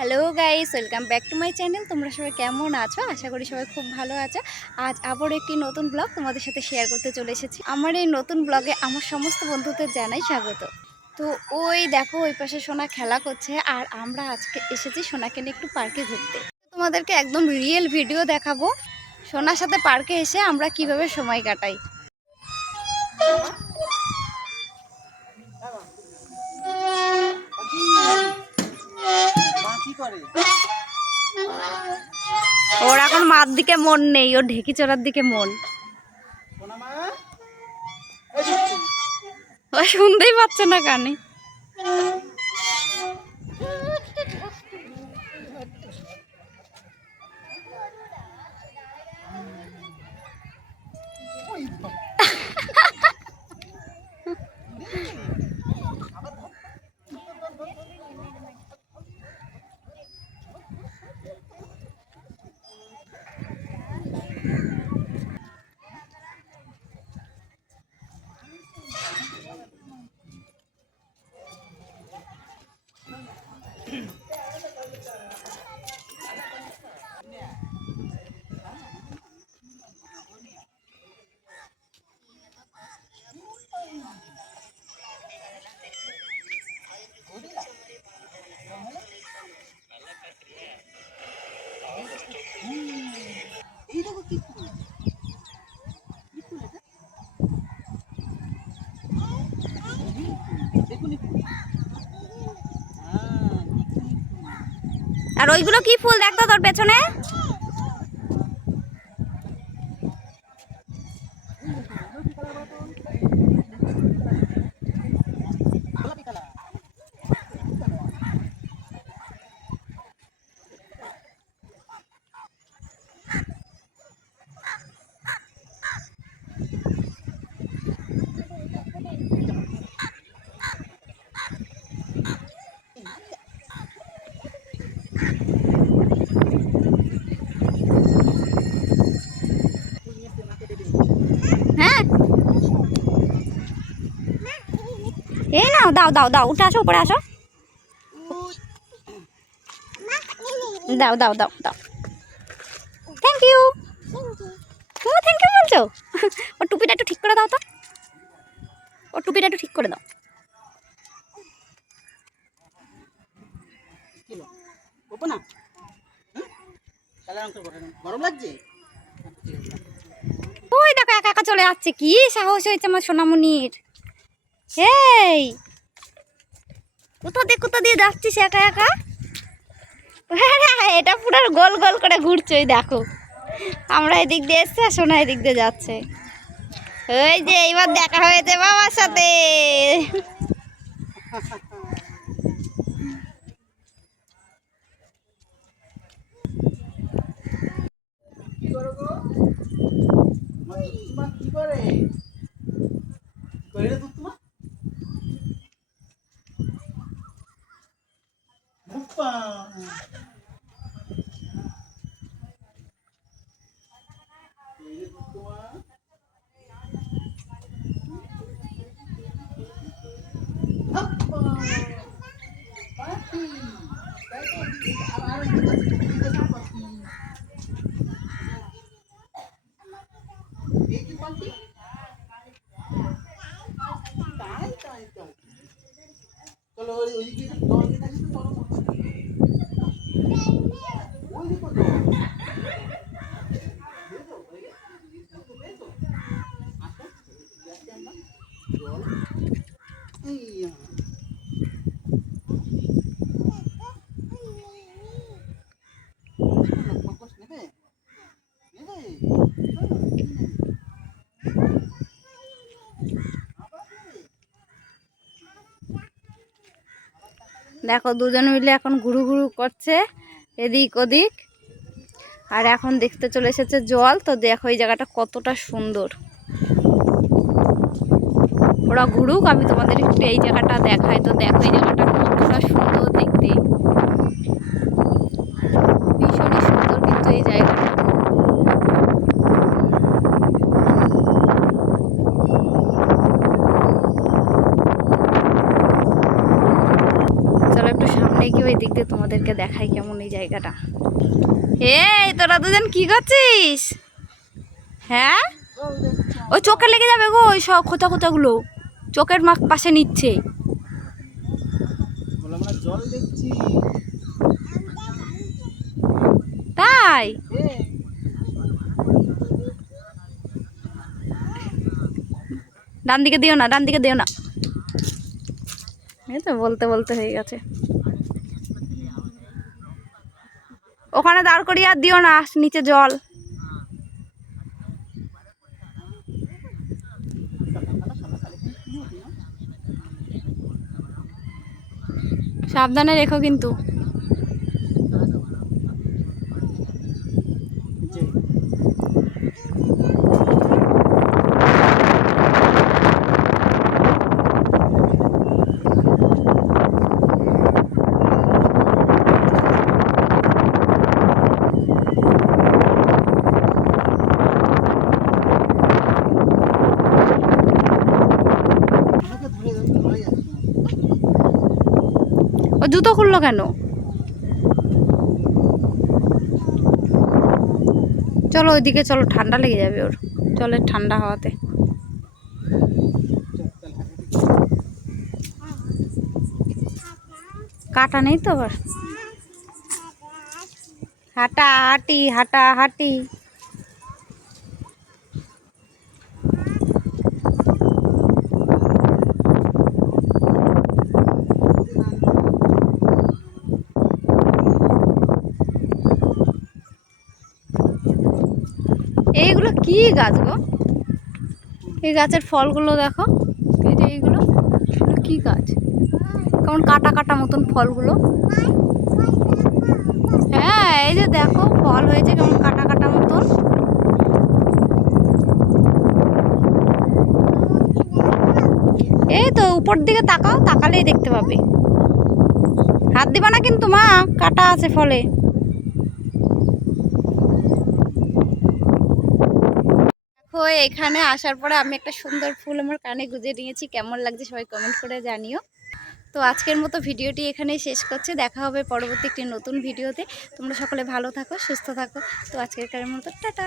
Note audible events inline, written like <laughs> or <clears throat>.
Hello guys welcome back to my channel তোমরা সবাই কেমন আছো? আশা করি সবাই খুব ভালো আছো। আজ আবার একটি নতুন ব্লগ তোমাদের সাথে শেয়ার করতে চলে এসেছি। আমার এই নতুন ব্লগে আমার সমস্ত বন্ধুদের জানাই স্বাগত। তো ওই দেখো, ওই পাশে সোনা খেলা করছে, আর আমরা আজকে এসেছি সোনাকে নিয়ে একটু পার্কে ঘুরতে। তোমাদেরকে একদম রিয়েল ভিডিও দেখাবো। সোনার সাথে পার্কে এসে আমরা কীভাবে সময় কাটাই। কি করে? ওর এখন মার দিকে মন নেই ওর ঢেকি চড়ার দিকে মন। ও শুনতেই পাচ্ছে না কানে। Hmm. <clears throat> আর ওইগুলো কি ফুল? দেখতো তোর পেছনে। এই নাও দাও দাও দাও উঠে আসো উপরে আসো। দাও দাও দাও দাও। থ্যাংক ইউ ও থ্যাংক ইউ বলছো? ও টুপিটা একটু ঠিক করে দাও তো। ও টুপিটা একটু ঠিক করে দাও। না। গরম লাগছে। ওই দেখো একা একা চলে যাচ্ছে। কি সাহস হয়েছে আমার সোনামণির এই কোথা দিয়ে কোথা দিয়ে যাচ্ছিস একা একা? <laughs> এটা পুরো গোল গোল করে ঘুরছে, ওই দেখো। আমরা এদিক দিয়ে এসছি আর সোনা এদিক দিয়ে যাচ্ছে। ওই যে, এইবার দেখা হয়েছে বাবার সাথে। কি করো গো মা দুধ তোমা কি করে কি করে রে দুধ তোমা মুপ্পা এই রে দুধ তোমা আপ্পা পাখি তাই তো আর আর দেখো পাখি এই কি পাখি তাই তাই ওই ওই দিকে তোমাকে থাকি তো বড় করছে ওই দেখো তো দেখো ওই দেখো দেখো আসো দেখতে আমরা জল এই ফোকাস নেবে নেবে দেখো দুজন মিলে এখন ঘুরু ঘুরু করছে এদিক ওদিক। আর এখন দেখতে চলে এসেছে জল। তো দেখো এই জায়গাটা কতটা সুন্দর। ওরা ঘুরুক, আমি তোমাদের একটু এই জায়গাটা দেখাই। তো দেখো এই জায়গাটা কতটা সুন্দর দেখতে ভীষণই সুন্দর কিন্তু এই জায়গাটা দিয়ে তোমাদেরকে দেখাই কেমন এই জায়গাটা। এই, তোরা দুজন কি করছিস? হ্যাঁ? ওই চোখে লেগে যাবে গো ওই সব খোঁচা খোঁচাগুলো চোখের মা পাশে নিচ্ছে। তাই? ডান দিকে দিও না ডান দিকে দিও না। এই তো বলতে বলতে হয়ে গেছে। ওখানে দাঁড় করিয়ে আর দিও না নিচে জল। সাবধানে রেখো কিন্তু। জুতো কেন? চলো ওইদিকে, চলো, ঠান্ডা লেগে যাবে ওর। চলে ঠান্ডা হওয়াতে। কাটা নেই তো আবার? হাঁটা, হাঁটি হাঁটা, হাঁটি। এইগুলো কি গাছ গো? এই গাছের ফলগুলো দেখো। এই যে এইগুলো, এগুলো কি গাছ? কেমন কাটা কাটা মতন ফলগুলো। হ্যাঁ এই যে দেখো, ফল হয়েছে কেমন কাটা কাটা মতন। এই তো, উপর দিকে তাকাও, তাকালেই দেখতে পাবে। হাত দিবা না কিন্তু মা, কাটা আছে ফলে। দেখো এখানে আসার পরে আমি একটা সুন্দর ফুল আমার কানে গুজে নিয়েছি। কেমন লাগছে সবাই কমেন্ট করে জানিও। তো আজকের মতো ভিডিওটি এখানে শেষ করছে। দেখা হবে পরবর্তী একটি নতুন ভিডিওতে। তোমরা সকলে ভালো থাকো, সুস্থ থাকো। তো আজকের কারের মতো, টাটা!